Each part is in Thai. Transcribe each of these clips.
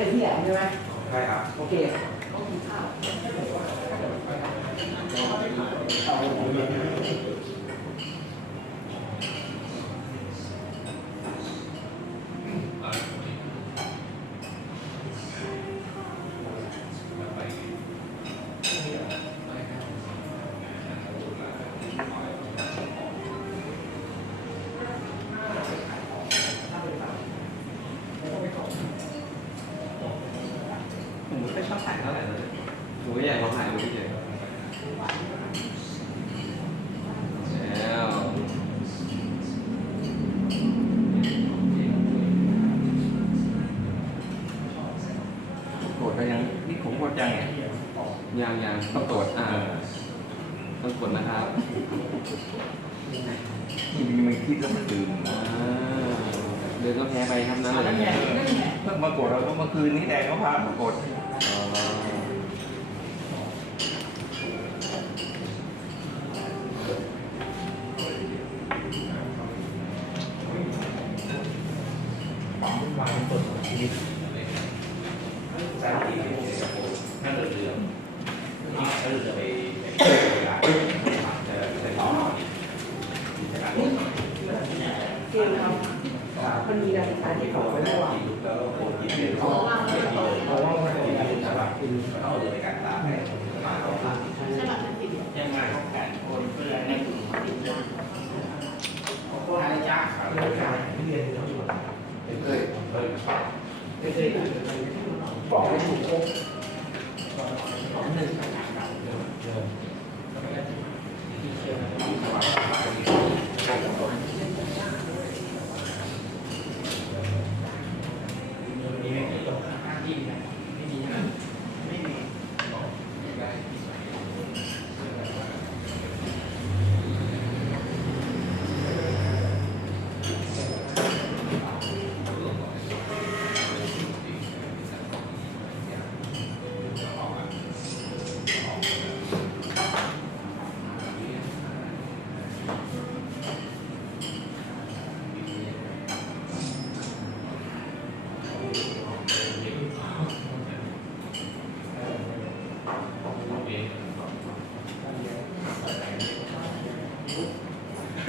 เจอที่แหลมใช่ไหมใช่ครับ โอเค ผมไม่ค่อยชอบถ่ายเท่าไหร่เลยผมก็อยากลองถ่ายดูเฉยแล้วกดก็ยังนี่ผมกดยังไงยังยังต้องกดอ่าต้องกดนะครับทีนี้มันคิดแล้วมันลืมอ่าเดินก็แพ้ไปครับนั่นเลยเพิ่งมากดเราก็เมื่อคืนนี้แดงก็พามากดอ๋ อเกมครับมันมีนาฬิกาที่บอกไว้เมื่อวาน บอกให้ถูกครบ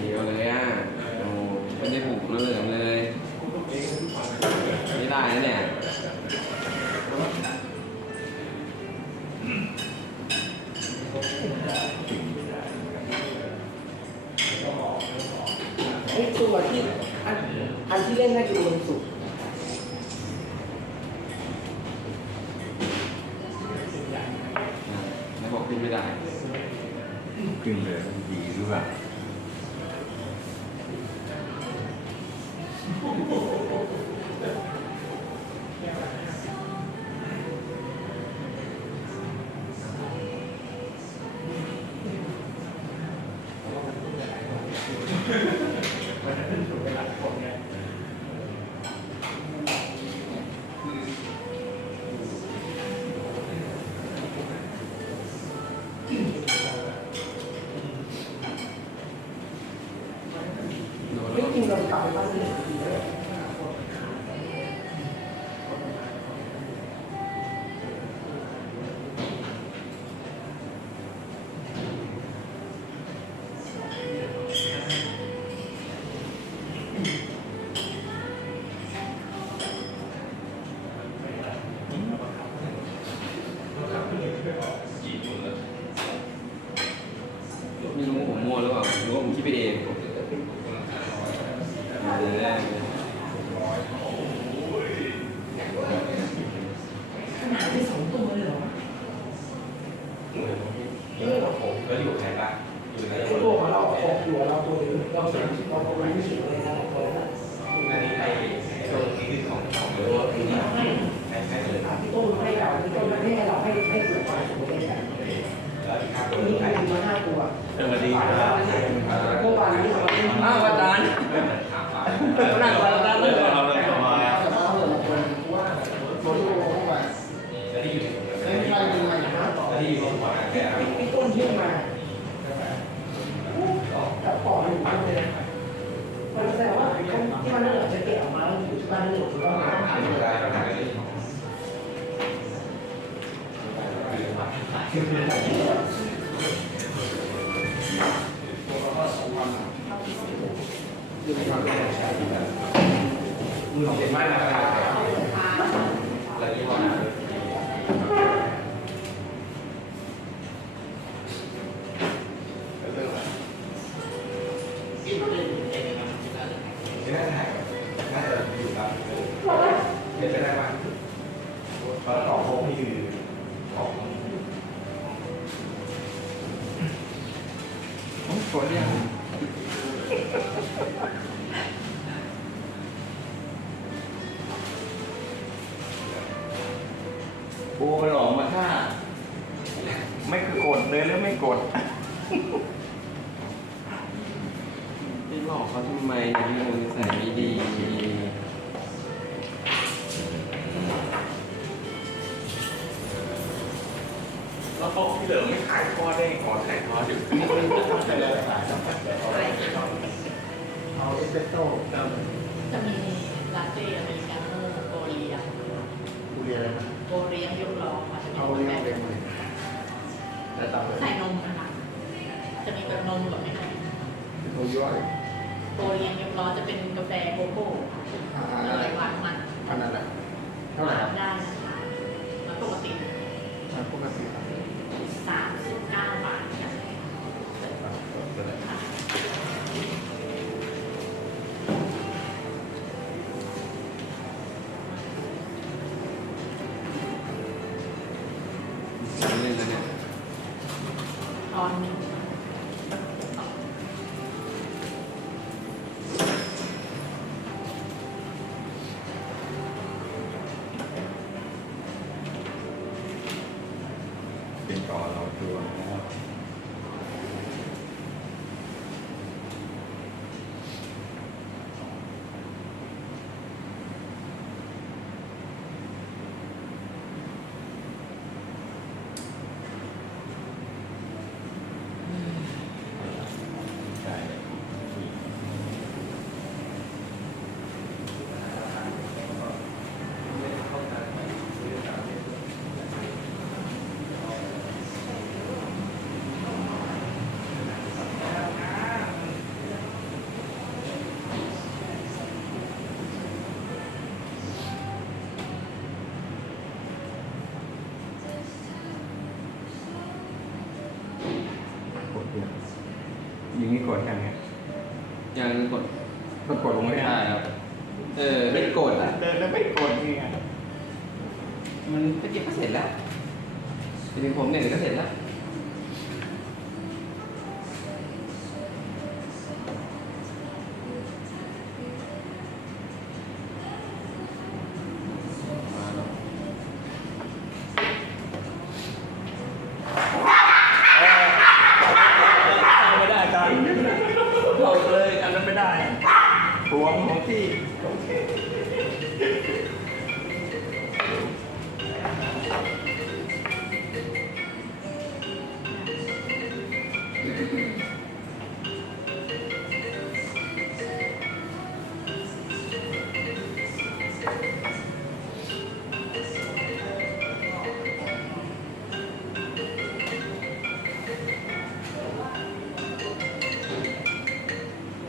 เดียวเลยอะโอ้ไม่ได้ผูกเหลืองเลยไม่ได้นะเนี่ย ไอ้ตัวที่อันอันที่เล่นน่าจะโดนสุด แล้วบอกขึ้นไม่ได้ ขึ้นเลยดีหรือเปล่า โตัวนี่นี้อันนี้มาห้าตัวสวัสดีครับเมื่อวานนี้เราเล่นอ้าวอาจารย์นั่งก่อนอาจารย์เลยเราเลยเข้ามาแต่ว่าเราคนว่าตัวที่เราเข้ามาแล้วที่อยู่ในไม่ใช่ยิงมาอย่างนั้นต่อแล้วที่อยู่ในหัวแกพี่ต้นยื่นมาแล้วต่ออยู่บ้านเลยมันแสดงว่าที่มันเลือกจะเก็บออกมาแล้วอยู่ที่บ้านเลือกก็หาไม่ได้ก็หาไม่ได้มื อเแล้วโต๊ะที่เหลือไม่ถ่ายทอดได้ขอถ่ายทอดอยู่เอาเอสเปรสโซ่จะมีลาเต้อเมริกาโน่โกเลียกูเรียนอะไรนะโกเลียงยกล้อค่ะจะมีเอาแบบเรียนเรียนเลยแล้วตามเลยใส่นมนะคะจะมีแบบนมกับไม่นมตัวย่อยโกเลียงยกล้อจะเป็นกาแฟโกโก้อ่าอร่อยหวานมันอันนั้นแหละหเท่าไหร่วาครับนได้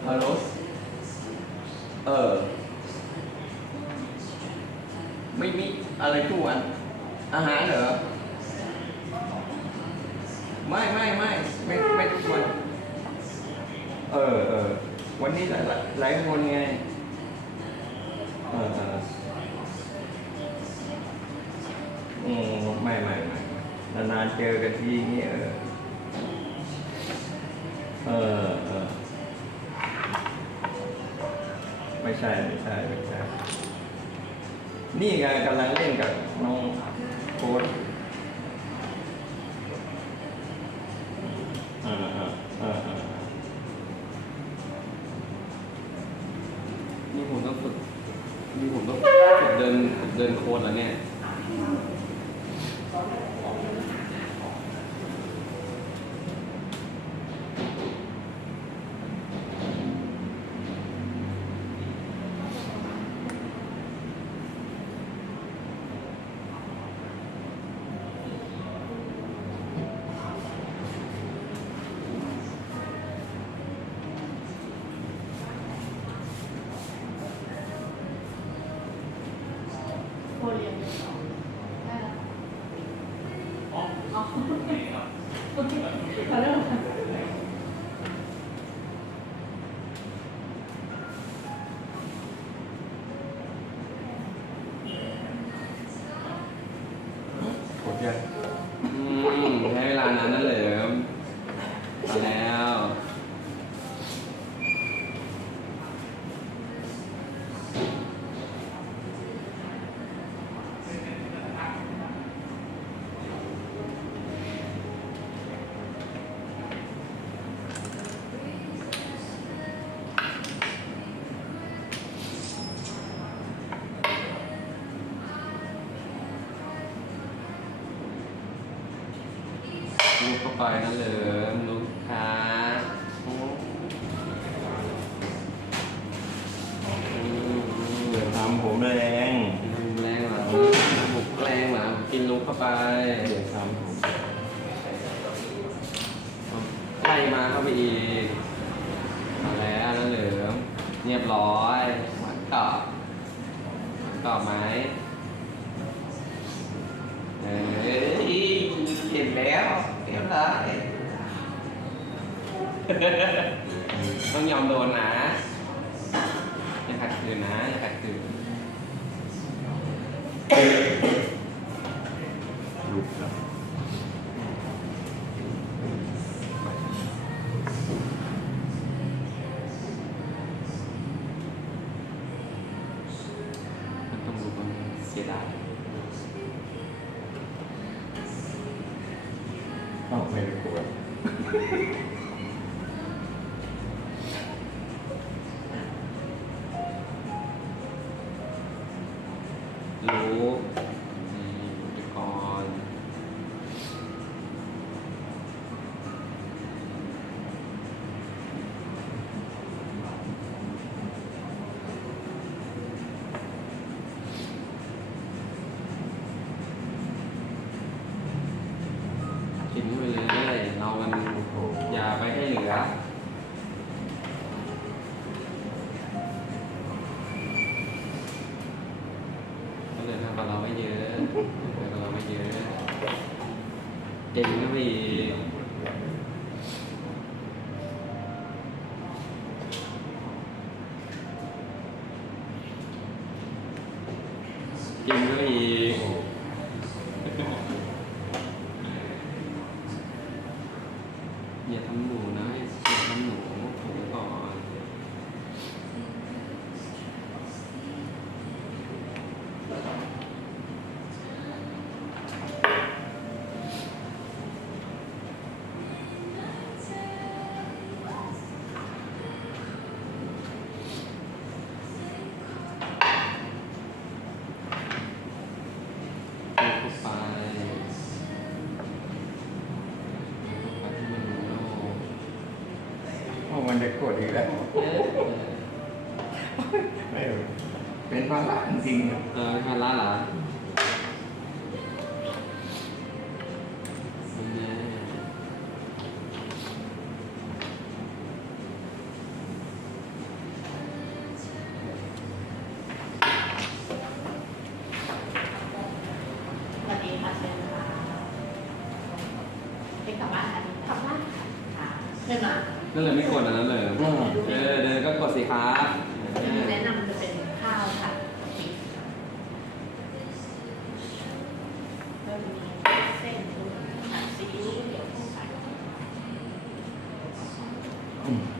ฮัลโหลเออ ไม่มีอะไรทุกวัน อาหารเหรอ ไม่ไม่ไม่ไม่ไม่ทุกวัน เออเออวันนี้หลายหลายคนไง เออเอออืมไม่ไม่ไม่ไม่นานๆเจอกันทีนี่เใช่ไม่ใช่ไม่ใช่ นี่ไงกำลังเล่นกับน้องโค้ดอ่าอ่าอ่าออนี่ผมต้องฝึกนี่ผมต้องฝึกเดินฝึกเดินโคนแล้วเนี่ย โคเรียนได้แล้วอ๋ออ๋อขอเริ่ม รียบร้อยต้องยอมโดนนะอย่าขัดขืนนะอย่าขัดขืน 也可以 ได้โคตรดีแล้วไม่เป็นภาระจริงๆ เออใร้านหลา Amém.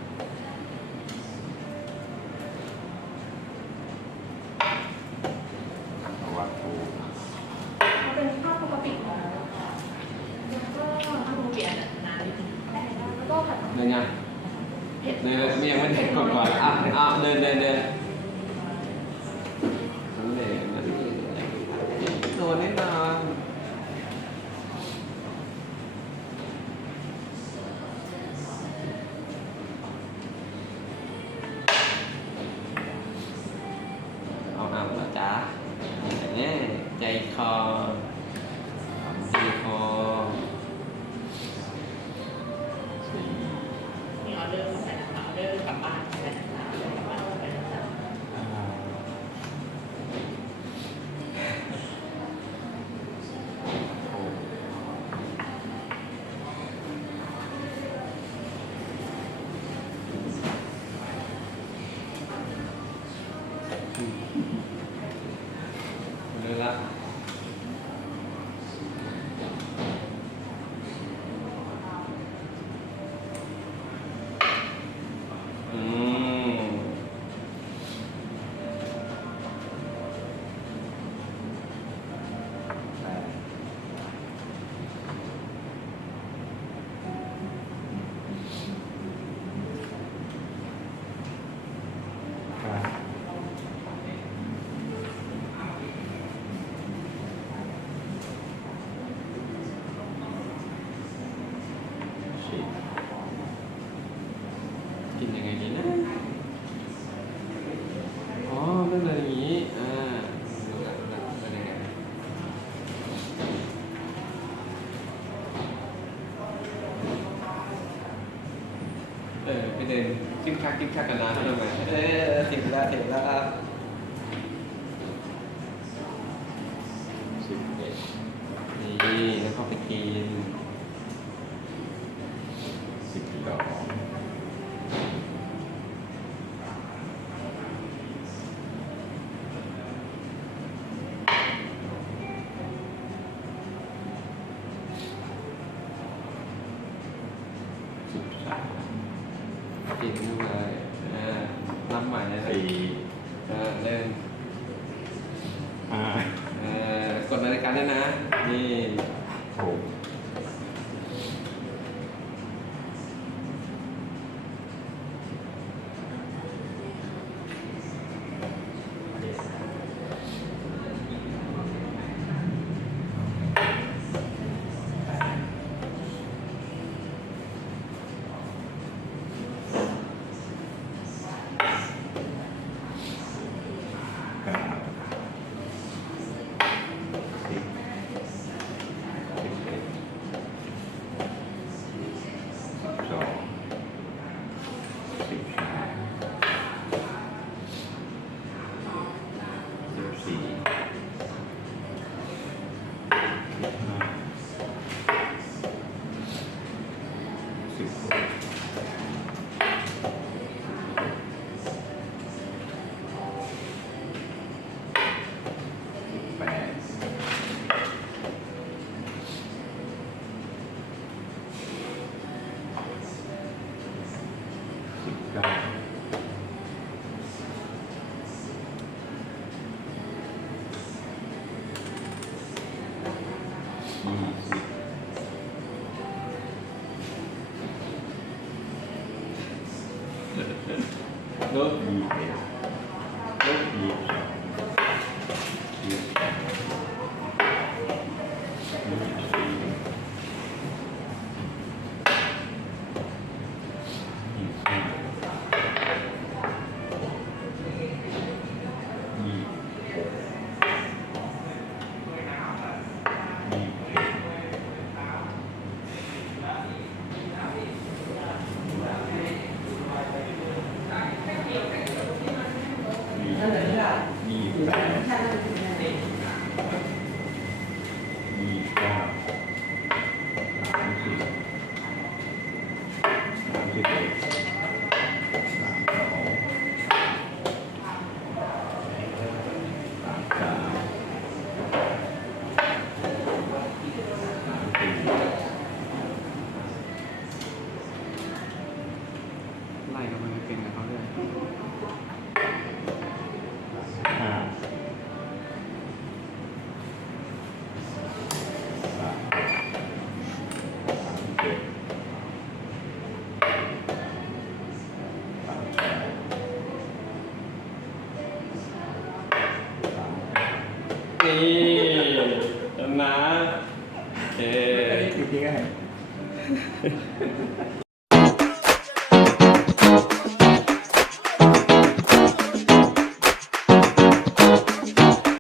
กิ๊บคักกิ๊บคักกันนะทำไมเออถึงแล้วถึงแล้วครัสิบเอ็ดนี่แล้วเข้าไปกินสิบสอง กันนะนะนี่